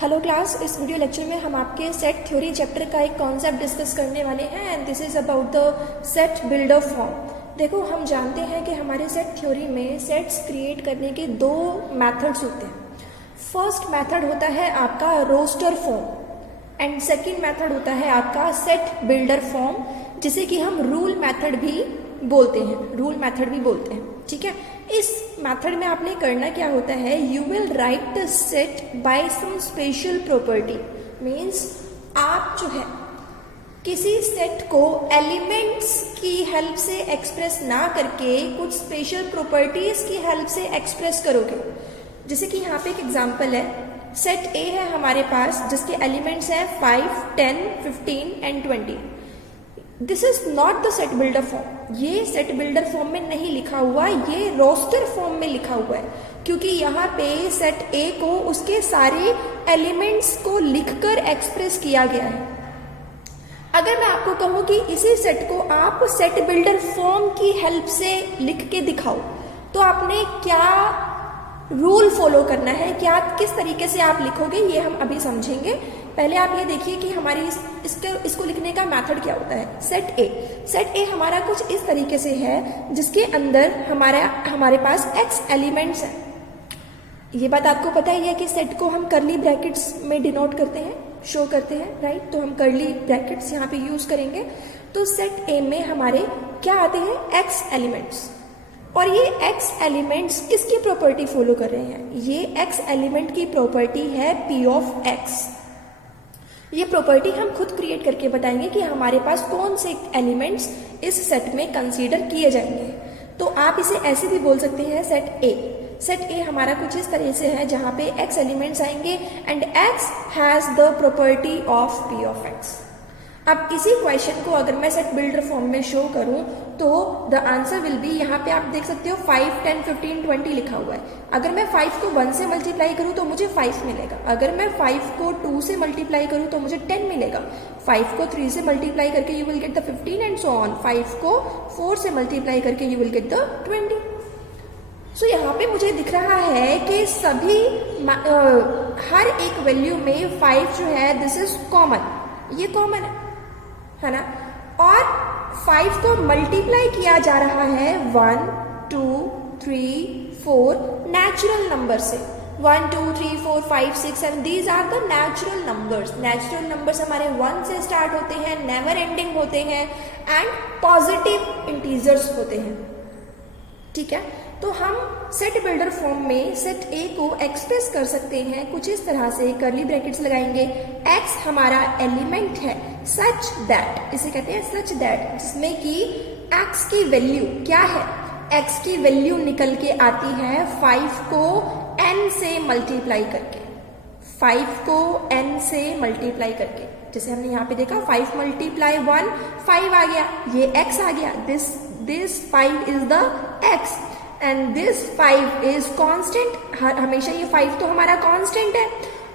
Hello class, इस video lecture में हम आपके सेट थ्योरी चैप्टर का एक कॉन्सेप्ट डिस्कस करने वाले हैं and this is about the set builder form. देखो, हम जानते हैं कि हमारे सेट थ्योरी में सेट्स क्रिएट करने के दो मेथड्स होते हैं। फर्स्ट मेथड होता है आपका roster form and second method होता है आपका सेट बिल्डर फॉर्म, जिसे कि हम रूल मेथड भी बोलते हैं। ठीक है, इस मेथड में आपने करना क्या होता है, you will write the set by some special property. Means आप जो है किसी सेट को एलिमेंट्स की हेल्प से एक्सप्रेस ना करके कुछ स्पेशल प्रॉपर्टीज की हेल्प से एक्सप्रेस करोगे। जैसे कि यहाँ पे एक एग्जांपल है, सेट ए है हमारे पास जिसके एलिमेंट्स हैं 5, 10, 15 and 20। This is not the set builder form. ये सेट बिल्डर फॉर्म में नहीं लिखा हुआ, ये रोस्टर फॉर्म में लिखा हुआ है, क्योंकि यहाँ पे सेट ए को उसके सारे एलिमेंट्स को लिखकर एक्सप्रेस किया गया है। अगर मैं आपको कहूं कि इसी सेट को आप सेट बिल्डर फॉर्म की हेल्प से लिख के दिखाओ, तो आपने क्या रूल फॉलो करना है, क्या किस तरीके से आप लिखोगे, ये हम अभी समझेंगे। पहले आप ये देखिए कि हमारी इसको लिखने का मेथड क्या होता है। सेट ए हमारा कुछ इस तरीके से है, जिसके अंदर हमारे पास x एलिमेंट्स हैं। ये बात आपको पता ही है कि सेट को हम कर्ली ब्रैकेट्स में डिनोट करते हैं, शो करते हैं, राइट। तो हम कर्ली ब्रैकेट्स यहाँ पे यूज करेंगे। तो सेट ए में हमारे क्या आते हैं, x एलिमेंट्स, और ये x एलिमेंट्स किसकी प्रॉपर्टी फॉलो कर रहे हैं, ये x एलिमेंट की प्रॉपर्टी है p ऑफ x। ये प्रॉपर्टी हम खुद क्रिएट करके बताएंगे कि हमारे पास कौन से एलिमेंट्स इस सेट में कंसीडर किए जाएंगे। तो आप इसे ऐसे भी बोल सकते हैं, सेट ए हमारा कुछ इस तरह से है जहां पे x एलिमेंट्स आएंगे and x has the property of p of x। अब इसी क्वेश्चन को अगर मैं सेट बिल्डर फॉर्म में शो करूं तो द आंसर विल बी, यहाँ पे आप देख सकते हो 5, 10, 15, 20 लिखा हुआ है। अगर मैं 5 को 1 से मल्टीप्लाई करूं तो मुझे 5 मिलेगा। अगर मैं 5 को 2 से मल्टीप्लाई करूं तो मुझे 10 मिलेगा। 5 को 3 से मल्टीप्लाई करके you will get the 15 and so on. 5 को 4 से मल्टीप्लाई करके यू विल गेट द 20। सो यहाँ पे मुझे दिख रहा है कि सभी हर एक वैल्यू में 5 जो है दिस इज कॉमन, ये कॉमन है ना। और 5 को मल्टीप्लाई किया जा रहा है 1, 2, 3, 4 नेचुरल नंबर से। 1, 2, 3, 4, 5, 6, 7 these are the natural numbers. Natural numbers हमारे 1 से स्टार्ट होते हैं, नेवर एंडिंग होते हैं एंड पॉजिटिव इंटीजर्स होते हैं। ठीक है, तो हम सेट बिल्डर फॉर्म में सेट ए को एक्सप्रेस कर सकते हैं कुछ इस तरह से, कर्ली ब्रैकेट्स लगाएंगे, x हमारा एलिमेंट है सच दैट, इसे कहते हैं सच दैट, जिसमें कि x की वैल्यू क्या है, x की वैल्यू निकल के आती है 5 को n से मल्टीप्लाई करके। 5 को n से मल्टीप्लाई करके, जैसे हमने यहाँ पे देखा 5 मल्टीप्लाई 1, 5 आ गया, ये x आ गया, this 5 is the x and this 5 is constant. हमेशा ये 5 तो हमारा कांस्टेंट है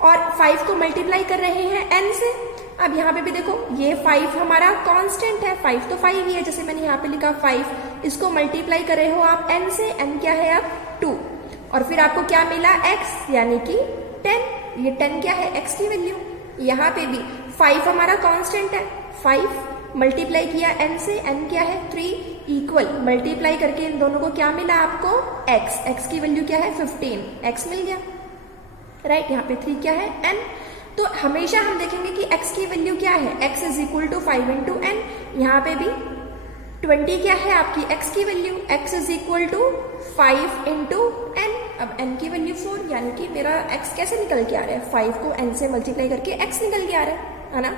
और 5 को मल्टीप्लाई कर रहे हैं n से। अब यहाँ पे भी देखो, ये 5 हमारा कांस्टेंट है, 5 तो 5 ही है, जैसे मैंने यहाँ पे लिखा 5, इसको मल्टीप्लाई कर रहे हो आप n से, n क्या है अब 2, और फिर आपको क्या मिला x यानी कि 10। ये 10 क्या है, x की वैल्यू। यहाँ पे भी 5 हमारा कांस्टेंट है, 5 मल्टीप्लाई किया n से, n क्या है 3, इक्वल मल्टीप्लाई करके इन दोनों को क्या मिला आपको, x की वैल्यू क्या है 15, x मिल गया, राइट। यहाँ पे 3 क्या है n। तो हमेशा हम देखेंगे कि x की वैल्यू क्या है, x is equal to 5 into n। यहाँ पे भी 20 क्या है आपकी x की value, x is equal to 5 into n। अब n की वैल्यू 4, यानी कि मेरा x कैसे निकल के आ रहा है, 5 को n से मल्टीप्लाई करके x निकल के आ रहा है ना।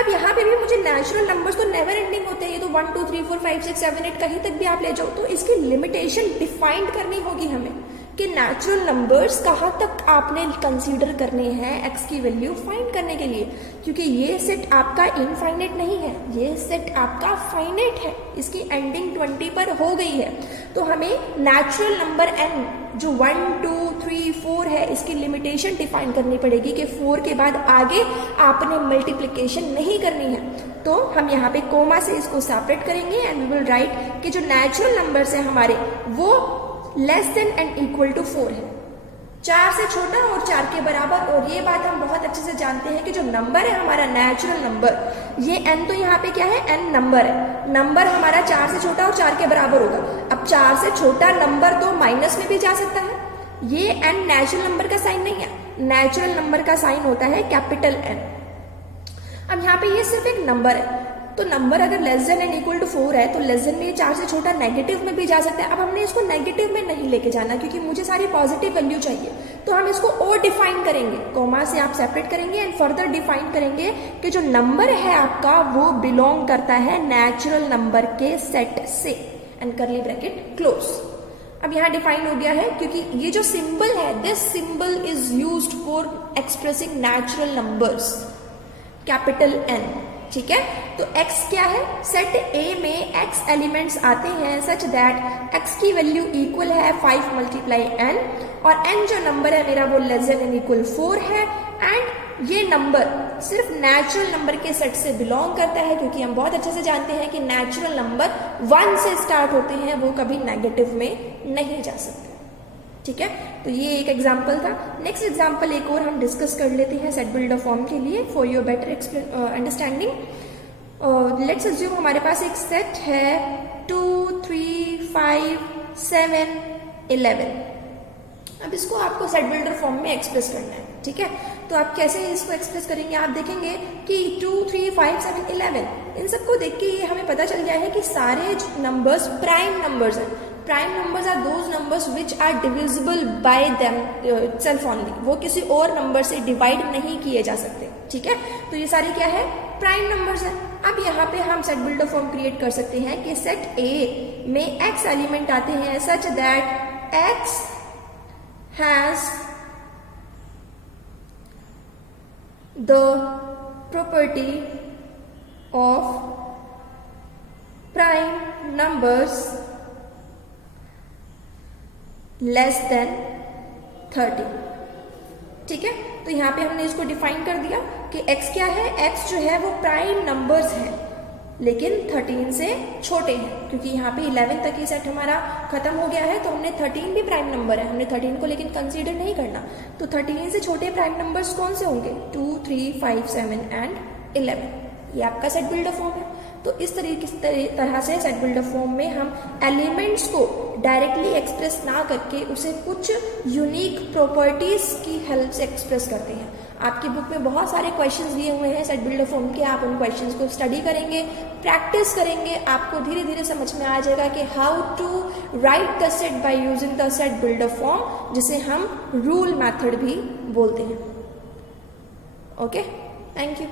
अब यहाँ पे भी मुझे नेचुरल नंबर्स तो नेवर एंडिंग होते हैं, ये तो 1, 2, 3, 4, 5, 6, 7, 8 कहीं तक भी आप ले जाओ, तो इसकी लिमिटेशन डिफाइंड करनी होगी हमें कि नेचुरल नंबर्स कहाँ तक आपने कंसीडर करने हैं x की वैल्यू फाइंड करने के लिए, क्योंकि ये सेट आपका इनफाइनाइट नहीं है, ये सेट आपका फाइनाइट है, इसकी एंडिंग 20 पर हो गई है। तो हमें नेचुरल नंबर n जो 1, 2, 3, 4 है, इसकी लिमिटेशन डिफाइन करनी पड़ेगी कि 4 के बाद आगे आपने मल्टीप्लिकेशन नहीं करनी है। तो हम यहाँ पे कोमा से इसको सेपरेट करेंगे एंड वी विल राइट कि जो नेचुरल नंबर्स है हमारे वो less than and equal to 4 है। 4 से छोटा और 4 के बराबर। और ये बात हम बहुत अच्छे से जानते हैं कि जो नंबर है हमारा नेचुरल नंबर, ये n तो यहाँ पे क्या है, n नंबर है, नंबर हमारा 4 से छोटा और 4 के बराबर होगा। अब 4 से छोटा नंबर तो माइनस में भी जा सकता है, ये n नेचुरल नंबर का साइन नहीं है, नेचुरल नंबर का साइन होता है कैपिटल N। अब यहाँ पे ये सिर्फ एक नंबर है, तो नंबर अगर less than and equal to 4 है तो लेस देन में 4 से छोटा नेगेटिव में भी जा सकता है। अब हमने इसको नेगेटिव में नहीं लेके जाना क्योंकि मुझे सारी पॉजिटिव वैल्यू चाहिए, तो हम इसको और डिफाइन करेंगे, कॉमा से आप सेपरेट करेंगे एंड फर्दर डिफाइन करेंगे कि जो नंबर है आपका वो बिलोंग करता है नेचुरल नंबर के सेट से, एंड करली ब्रैकेट क्लोज। अब यहाँ डिफाइन हो गया है क्योंकि ये जो सिंबल है, this symbol is used for expressing natural numbers, capital N, ठीक है। तो x क्या है, सेट A में x एलिमेंट्स आते हैं सच दैट x की वैल्यू इक्वल है 5 मल्टीप्लाई n, और n जो नंबर है मेरा वो लेस देन एंड इक्वल 4 है, एंड ये नंबर सिर्फ नेचुरल नंबर के सेट से बिलोंग करता है क्योंकि हम बहुत अच्छे से जानते हैं कि नेचुरल नंबर 1 से स्टार्ट होते हैं, वो कभी नेगेटिव में नहीं जा सकते, ठीक है। तो ये एक एग्जाम्पल था। नेक्स्ट एग्जाम्पल एक और हम डिस्कस कर लेते हैं सेट बिल्डर फॉर्म के लिए for your better understanding. Let's assume हमारे पास एक सेट है 2, 3, 5, 7, 11। अब इसको आपको सेट बिल्डर फॉर्म में एक्सप्रेस करना है, ठीक है। तो आप कैसे इसको एक्सप्रेस करेंगे, आप देखेंगे कि 2, 3, 5, 7, 11 इन सबको देख के ये हमें पता चल गया है कि सारे नंबर्स प्राइम नंबर्स हैं। Prime numbers are those numbers which are divisible by themselves only, वो किसी और नंबर से डिवाइड नहीं किए जा सकते, ठीक है। तो ये सारे क्या है, प्राइम नंबर्स हैं। अब यहाँ पे हम सेट बिल्डर फॉर्म क्रिएट कर सकते हैं कि सेट A में x एलिमेंट आते हैं such that x has the property of prime numbers less than 30, ठीक है। तो यहाँ पे हमने इसको डिफाइन कर दिया कि x क्या है, x जो है वो प्राइम नंबर्स है लेकिन 13 से छोटे हैं, क्योंकि यहाँ पे 11 तक ही सेट हमारा खत्म हो गया है, तो हमने 13 भी प्राइम नंबर है, हमने 13 को लेकिन कंसीडर नहीं करना। तो 13 से छोटे प्राइम नंबर्स कौन से होंगे, 2, 3, 5, 7 एंड 11। ये आपका सेट बिल्डर फॉर्म है। तो इस तरह से सेट बिल्डर फॉर्म में हम एलिमेंट्स को डायरेक्टली एक्सप्रेस ना करके उसे कुछ यूनिक प्रॉपर्टीज की हेल्प से एक्सप्रेस करते हैं। आपकी बुक में बहुत सारे क्वेश्चंस दिए हुए हैं सेट बिल्डर फॉर्म के, आप उन क्वेश्चंस को स्टडी करेंगे, प्रैक्टिस करेंगे, आपको धीरे धीरे समझ में आ जाएगा कि how to write the set by using the set builder form, जिसे हम रूल मेथड भी बोलते हैं। Okay, thank you.